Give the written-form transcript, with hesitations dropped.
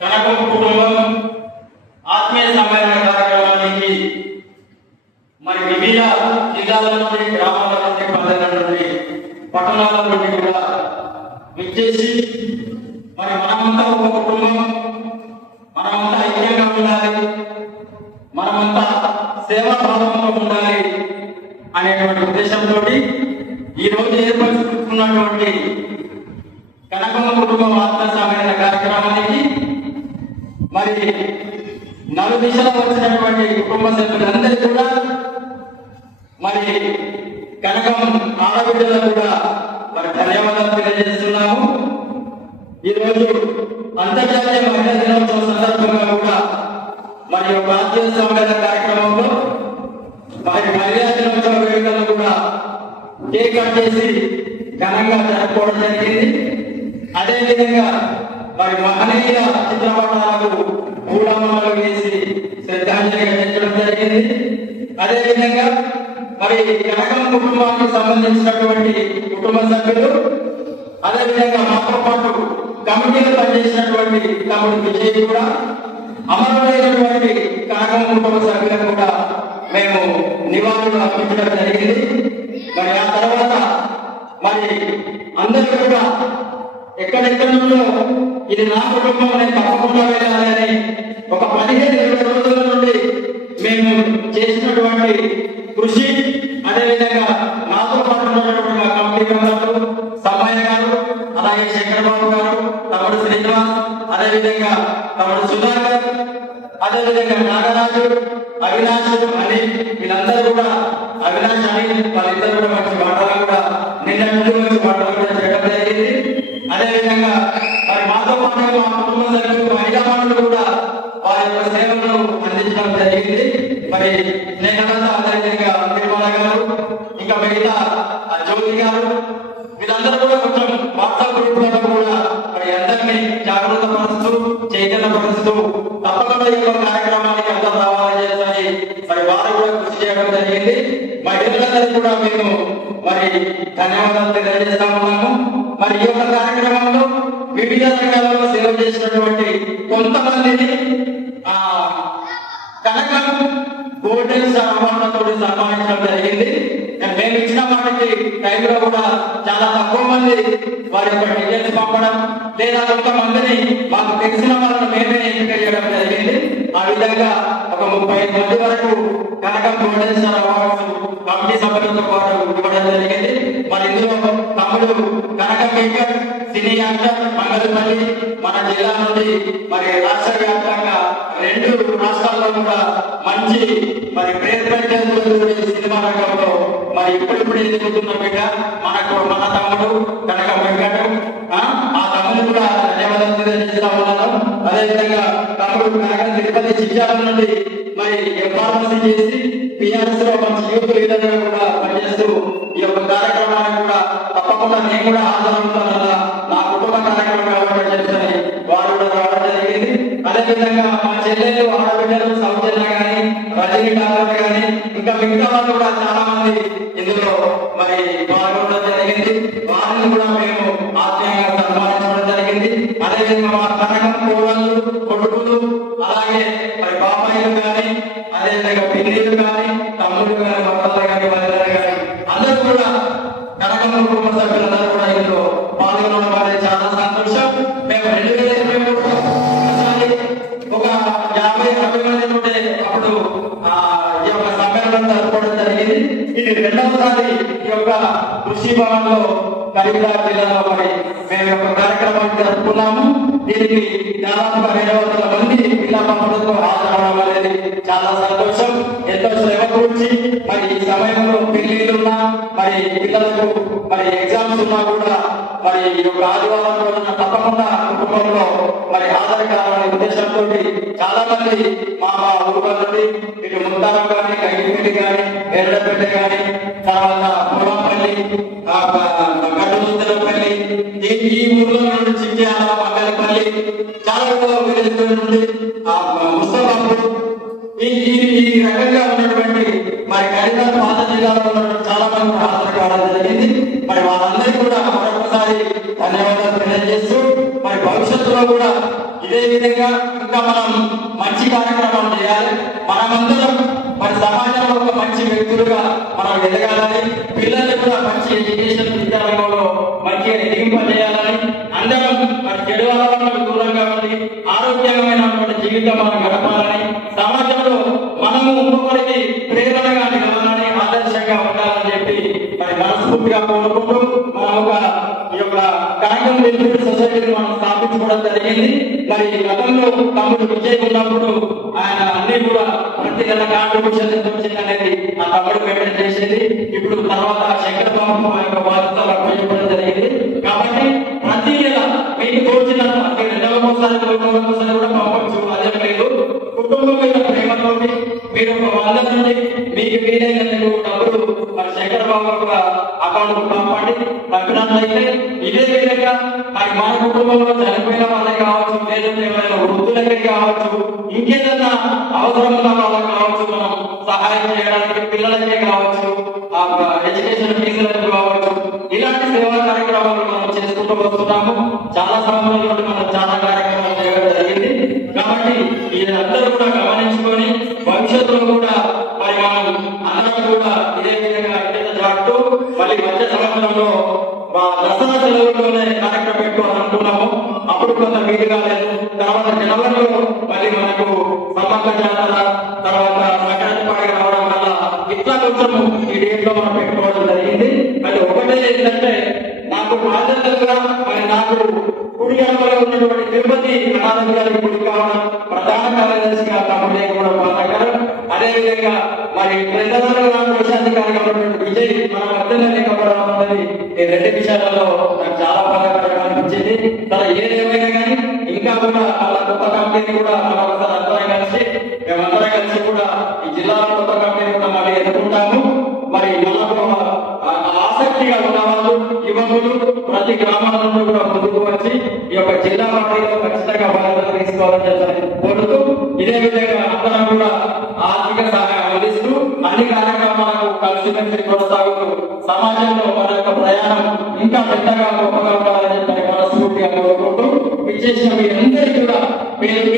కనకం కుటుంబం ఆత్మీయ సమ్మేళన కార్యక్రమానికి మరి వివిధ జిల్లాల నుండి, గ్రామాల నుండి, పల్లెల నుండి, పట్టణాల నుండి కూడా విచ్చేసి మరి మనమంతా ఒక కుటుంబం, మనమంతా ఐక్యంగా ఉండాలి, మనమంతా సేవాభావంతో ఉండాలి అనేటువంటి ఉద్దేశంతో ఈ రోజు ఏర్పరుచుకున్నటువంటి కనకమ్మ కుటుంబం ఆత్మీయ సమ్మేళన కార్యక్రమానికి మరి నలు దిశలో వచ్చినటువంటి కుటుంబ సభ్యులందరూ కూడా మరి కనకం ఆడబిడ్డలకు కూడా మరి ధన్యవాదాలు తెలియజేస్తున్నాము. ఈరోజు అంతర్జాతీయ మహిళా దినోత్సవం సందర్భంగా కూడా మరి ఒక ఆత్మీయ సమ్మేళన కార్యక్రమంలో మరి మహిళా దినోత్సవ వేడుకలను కూడా కేక్ కట్ చేసి ఘనంగా జరుపుకోవడం జరిగింది. అదేవిధంగా మరి మహనీయుల చిత్రపటాలకు పూలమాలలు వేసి శ్రద్ధాంజలి ఘటించడం జరిగింది. అదేవిధంగా మరి కనకం కుటుంబానికి సంబంధించినటువంటి కుటుంబ సభ్యులు, అదేవిధంగా మాతో పాటు కమిటీలో పనిచేసినటువంటి తమ్ముడు విజయ్ కూడా, అమరులైనటువంటి కనకం కుటుంబ సభ్యులకు కూడా మేము నివాళులు అర్పించడం జరిగింది. మరి ఆ తర్వాత మరి అందరూ కూడా ఎక్కడెక్కడ నుండో ఇది నా కుటుంబం, నేను తప్పకుండా వెళ్ళాలని ఒక 15-20 రోజుల నుండి మేము చేసినటువంటి కృషి, అదేవిధంగా నాతో పాటు ఉన్నటువంటి మా కమిటీ మెంబర్లు సమ్మయ్య గారు, అలాగే శంకరబాబు గారు, తమ్ముడు శ్రీనివాస్, అదేవిధంగా తమ్ముడు సుధాకర్, అదేవిధంగా నాగరాజు, అవినాష్, అనిల్, వీళ్ళందరూ కూడా అవినాష్, అనిల్ వాళ్ళిద్దరు కూడా మంచి మాటలు కూడా నిన్న మంచి మాటలు కూడా చేయడం జరిగింది. అదేవిధంగా మరి మాతో పాటు మా కుటుంబ సభ్యులు మహిళా మండలి కూడా వారి యొక్క సేవలను అందించడం జరిగింది. మరి స్నేహలత, అదేవిధంగా తిరుమల గారు, ఇంకా మిగతా జ్యోతి గారు, వీళ్ళందరూ కూడా కొంచెం వాట్సాప్ గ్రూపులలో కూడా మరి అందరినీ జాగ్రత్త పరుస్తూ, చైతన్యపరుస్తూ తప్పకుండా ఈ కార్యక్రమానికి అందరూ రావాలని చేస్తాయి మరి వారు కూడా కృషి చేయడం జరిగింది. మహిళలందరికీ కూడా మేము మరి ధన్యవాదాలు తెలియజేస్తా ఉన్నాము. మరి ఈ యొక్క కార్యక్రమంలో వివిధ రంగాలలో సేవ చేసినటువంటి కొంతమందిని కనకం గోల్డెన్ అవార్డులతో సన్మానించడం జరిగింది. మేము ఇచ్చిన వాటికి టైంలో కూడా చాలా తక్కువ మంది వారి యొక్క డీటెయిల్స్ పంపడం, లేదా కొంతమందిని మాకు తెలిసిన వాళ్ళని మేమే ఎంపిక చేయడం జరిగింది. ఆ విధంగా ఒక 35 మంది వరకు కనకం గోల్డెన్ స్టార్ అవార్డ్స్ కమిటీ సభ్యులతో పాటు ఇవ్వడం జరిగింది. మరి ఇందులో తమ్ముడు కనకం వెంకట్, సినీ యాక్టర్, మంగళపల్లి, మన జిల్లా నుండి మరి రాష్ట్ర వ్యాప్తంగా 2 రాష్ట్రాల్లో కూడా మంచి మరి ప్రేరేపించే సినిమా రంగంలో మరి ఇప్పుడిప్పుడు ఎదుగుతున్న బిడ్డ మన తమ్ముడు కనకం వెంకట్. ఆ తమ్ముడు కూడా ధన్యవాదాలు తెలియజేస్తా ఉన్నాను. అదేవిధంగా తమ్ముడు కనకం తిరుపతి చిత్రాల నుండి మరి ఎంఆర్ఎస్సీ చేసి పిఆర్ఎస్ లో మంచి యూత్ లీడర్ కూడా పనిచేస్తూ ఈ యొక్క కార్యక్రమానికి కూడా తప్పకుండా నేను కూడా హాజరవుతానన్న నా కుటుంబ కార్యక్రమం కాబట్టి చేస్తానని వారు కూడా రావడం జరిగింది. అదేవిధంగా మా చెల్లెలు, ఆడబిడ్డలు సౌజన్య గాని, రజనీ డాక్టర్ గాని, ఇంకా మిగతా వాళ్ళు కూడా చాలా మంది ఇందులో మరి పాల్గొనడం జరిగింది. వారిని కూడా మేము ఆత్మీయంగా సన్మానించడం జరిగింది. అదేవిధంగా మా కనకం కోడళ్ళు, కొడుకులు, అలాగే మరి బాబాయిలు కానీ, అదేవిధంగా పిన్నిలు కానీ, తమ్ముడు కానీ, భర్తలు కానీ, మహిళలు కానీ అందరూ కూడా కనకం కుటుంబ సభ్యులందరూ కూడా ఇందులో పాల్గొనడం అనేది చాలా సంతోషం. మేము 2023 ఒక 50-60 మంది నుండి అప్పుడు ఈ యొక్క సమ్మేళనం జరుపుకోవడం జరిగింది. ఇది 2వసారి ఈ యొక్క కృషి భవన్లో కరీంనగర్ జిల్లాలో మరి మేము యొక్క కార్యక్రమాన్ని జరుపుకున్నాము. దీనికి దాదాపుగా 200 మంది పిల్ల పాపలతో హాజరవడం అనేది చాలా సంతోషం. ఎంతో శ్రమ కూర్చి మరి ఈ సమయంలో పెళ్లిళ్ళున్నా, మరి పిల్లలకు మరి ఎగ్జామ్స్ ఉన్నా కూడా మరి ఈ యొక్క ఆదివారం రోజున తప్పకుండా కుటుంబంలో మరి హాజరు కావాలనే ఉద్దేశంతో చాలా మంది మా ఊరు నుండి ఇటు ముత్తారం కానీ, కగిరిపల్లి కానీ, ఎర్రపేట కానీ, తర్వాత పురంపల్లి, గడ్డపల్లి, ఈ ఊర్లో నుండి చిట్యాల, మంగళపల్లి, చాలా విలేజ్ నుండి ముస్తఫాపూర్, ఈ రకంగా ఉన్నటువంటి మరి కరీంనగర్ పాత జిల్లాలో ఉన్నటువంటి చాలా మంది హాజరు కావడం జరిగింది. మరి వాళ్ళందరికీ కూడా మరొకసారి ధన్యవాదాలు తెలియజేస్తూ మరి భవిష్యత్తులో కూడా ఇదే విధంగా ఇంకా మనం మంచి కార్యక్రమాలు చేయాలి. మనమందరం మరి సమాజంలో ఒక మంచి వ్యక్తులుగా మనం ఎదగాలని, పిల్లలకు కూడా మంచి ఎడ్యుకేషన్ విద్యారంగంలో మంచిగా ఎదిగింపజేయాలని, అందరం మరి చెడు అలవాట్లకు దూరంగా ఉండి ఆరోగ్యమైనటువంటి జీవితం మనం గడపాలని, సమాజంలో మనము ఇంకొకరికి ప్రేరణగా నిలవాలని, ఆదర్శంగా ఉండాలని చెప్పి మరి మనస్ఫూర్తిగా కోరుకుంటూ మనం ఒక ఈ యొక్క కనకం వెల్ఫేర్ సొసైటీని మనం స్థాపించుకోవడం జరిగింది. మరి గతంలో తమ్ముడు విజయ్ ఉన్నప్పుడు ఆయన అన్ని కూడా ప్రతి నెల కాంట్రిబ్యూషన్ ఎంత వచ్చిందనేది ఆ తమ్ముడు పేమెంట్ చేసేది. ఇప్పుడు తర్వాత శంకర్ బాబు ఆ యొక్క బాధ్యతలు అప్పచెప్పడం జరిగింది. కాబట్టి ప్రతి నెల మీకు తోచినంత రెండవసారి కూడా పంపచ్చు, అదేం లేదు. కుటుంబం మీద ప్రేమతోటి మీరు ఒక 100 నుండి మీకు వీలైనందుకు డబ్బులు మరి శంకర్ బాబు అకౌంట్ పంపండి. పంపినట్లయితే ఇదే విధంగా మరి మన కుటుంబంలో చనిపోయిన వాళ్ళే కావచ్చు, లేదంటే ఎవరైనా వృద్ధులకే కావచ్చు, ఇంకేదన్నా అవసరం ఉన్న వాళ్ళకి కావచ్చు, మనం సహాయం చేయడానికి, పిల్లలకే కావచ్చు, ఎడ్యుకేషన్ ఫీజులకు కావచ్చు, ఇలాంటి సేవా కార్యక్రమాలు మనం చేసుకుంటూ వస్తున్నాము. చాలా సంవత్సరాల నుండి మనం చాలా కార్యక్రమాలు చేయడం జరిగింది. కాబట్టి ఇదందరూ కూడా గమనించుకొని భవిష్యత్తులో కూడా మరి మనం అందరం కూడా ఇదే విధంగా ఐక్యత చాటుతూ మళ్ళీ వచ్చే సంవత్సరంలో మా దసరా సెలవుల్లోనే కార్యక్రమం పెట్టుకోవాలని అనుకున్నాము. అప్పుడు కొంత వీలు కాలేదు. తర్వాత జనవరిలో మళ్ళీ మనకు సమ్మక్క జాతర, తర్వాత సంక్రాంతి పండుగ రావడం వల్ల ఇట్లా కొంచెం ఈ డేట్ లో మనం పెట్టుకోవడం జరిగింది. మరి ఒకటే ఏంటంటే నాకు బాధ్యతలుగా మరి నాకు కుడి అడవలో ఉన్నటువంటి తిరుపతి అనారోగ్యానికి గురి కావడం, ప్రధాన కార్యదర్శిగా తమ్ముడే కూడా పాల్గొనడం, అదేవిధంగా మరి కోశాధికారిగా ఉన్నటువంటి విజయ్ మన మధ్యలో లేకపోవడం అన్నది ఈ 2 విషయాలలో నాకు చాలా బాధాకరంగా అనిపించింది. తన ఏదేమైనా కానీ ఇంకా కూడా వాళ్ళ కొత్త కంపెనీ కూడా మనం ఒకసారి అందరం కలిసి మేమందరం కలిసి కూడా ఈ జిల్లాలో కొత్త కంపెనీ కూడా మళ్ళీ ఎదుర్కొంటాము. మరి మనకు ఆసక్తిగా ఉన్న వాళ్ళు, యువకులు ప్రతి గ్రామాల నుండి కూడా ముందుకు వచ్చి ఈ యొక్క జిల్లా పార్టీలో ఖచ్చితంగా బాధ్యత తీసుకోవాలని చెప్పని కోరుతూ, ఇదే విధంగా అందరం కూడా ఆర్థిక సహాయం అందిస్తూ అన్ని కార్యక్రమాలకు కలిసిమెలిసి కొనసాగుతూ సమాజంలో మన యొక్క ప్రయాణం ఇంకా పెద్దగా గొప్పగా ఉండాలని చెప్పని మనస్ఫూర్తిగా కోరుకుంటూ ఇచ్చేసిన మీ అందరికీ కూడా పేరు